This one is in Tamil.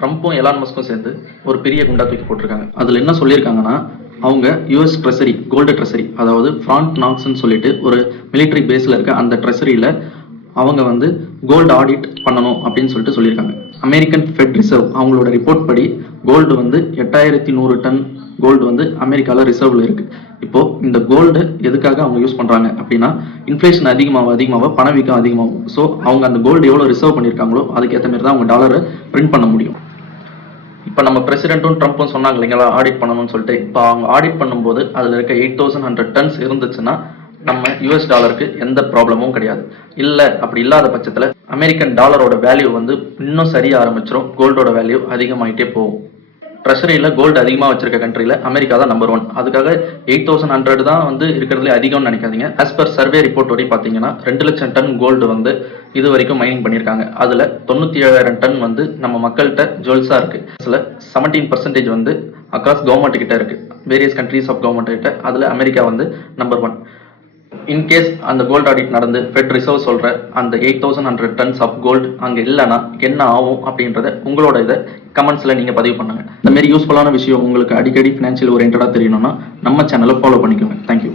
ட்ரம்ப்பும் எலான் மஸ்க்கும் சேர்ந்து ஒரு பெரிய குண்டா தூக்கி போட்டிருக்காங்க. அதில் என்ன சொல்லியிருக்காங்கன்னா, அவங்க யூஎஸ் ட்ரெஸரி, கோல்டு ட்ரெஸரி, அதாவது ஃப்ராண்ட் நாக்ஸ்ன்னு சொல்லிட்டு ஒரு மிலிட்ரி பேஸில் இருக்க அந்த ட்ரெஸரியில் அவங்க வந்து கோல்டு ஆடிட் பண்ணணும் அப்படின்னு சொல்லிட்டு சொல்லியிருக்காங்க. அமெரிக்கன் ஃபெட் ரிசர்வ் அவங்களோட ரிப்போர்ட் படி கோல்டு வந்து 8100 டன் கோல்டு வந்து அமெரிக்காவில் ரிசர்வ்ல இருக்கு. இப்போ இந்த கோல்டு எதுக்காக அவங்க யூஸ் பண்றாங்க அப்படின்னா, இன்ஃப்ளேஷன் அதிகமாக பணவீக்கம் அதிகமாகும். ஸோ அவங்க அந்த கோல்டு எவ்வளோ ரிசர்வ் பண்ணியிருக்காங்களோ அதுக்கேற்ற மாதிரி தான் அவங்க டாலரை பிரிண்ட் பண்ண முடியும். இப்போ நம்ம பிரசிடென்ட்டும் ட்ரம்ப்பும் சொன்னாங்க இல்லைங்களா ஆடிட் பண்ணணும்னு சொல்லிட்டு. இப்போ அவங்க ஆடிட் பண்ணும்போது அதில் இருக்க 8100 டன்ஸ் இருந்துச்சுன்னா நம்ம யூஎஸ் டாலருக்கு எந்த ப்ராப்ளமும் கிடையாது. இல்லை அப்படி இல்லாத பட்சத்தில் அமெரிக்கன் டாலரோட வேல்யூ வந்து இன்னும் சரிய ஆரம்பிச்சிடும், கோல்டோட வேல்யூ அதிகமாகிட்டே போகும். ட்ரெஷரியில் கோல்டு அதிகமாக வச்சிருக்க கண்ட்ரியில் அமெரிக்கா தான் நம்பர் 1. அதுக்காக 8100 தான் வந்து இருக்கிறதுலே அதிகம்னு நினைக்காதீங்க. ஆஸ் பர் சர்வே ரிப்போர்ட் வரை பார்த்தீங்கன்னா 2 லட்சம் டன் கோல்டு வந்து இது வரைக்கும் மைனிங் பண்ணியிருக்காங்க. அதில் 97,000 டன் வந்து நம்ம மக்கள்கிட்ட ஜுவல்ஸாக இருக்குது. அதில் 17% வந்து அக்ராஸ் கவர்மெண்ட் கிட்ட இருக்குது, வேரியஸ் கண்ட்ரீஸ் ஆஃப் கவர்மெண்ட் கிட்ட. அதில் அமெரிக்கா வந்து நம்பர் 1. இன்கேஸ் அந்த கோல்டு ஆடிட் நடந்து ஃபெட் ரிசர்வ் சொல்கிற அந்த 8100 டன்ஸ் ஆஃப் கோல்டு அங்கே இல்லைன்னா என்ன ஆகும் அப்படின்றத உங்களோட இதை கமெண்ட்ஸில் நீங்கள் பதிவு பண்ணுங்கள். இந்த மாதிரி யூஸ்ஃபுல்லான விஷயம் உங்களுக்கு அடிக்கடி ஃபினான்ஷியல் ஓரியன்டாக தெரியணும்னா நம்ம சேனலை ஃபாலோ பண்ணிக்கோங்க. தேங்க்யூ.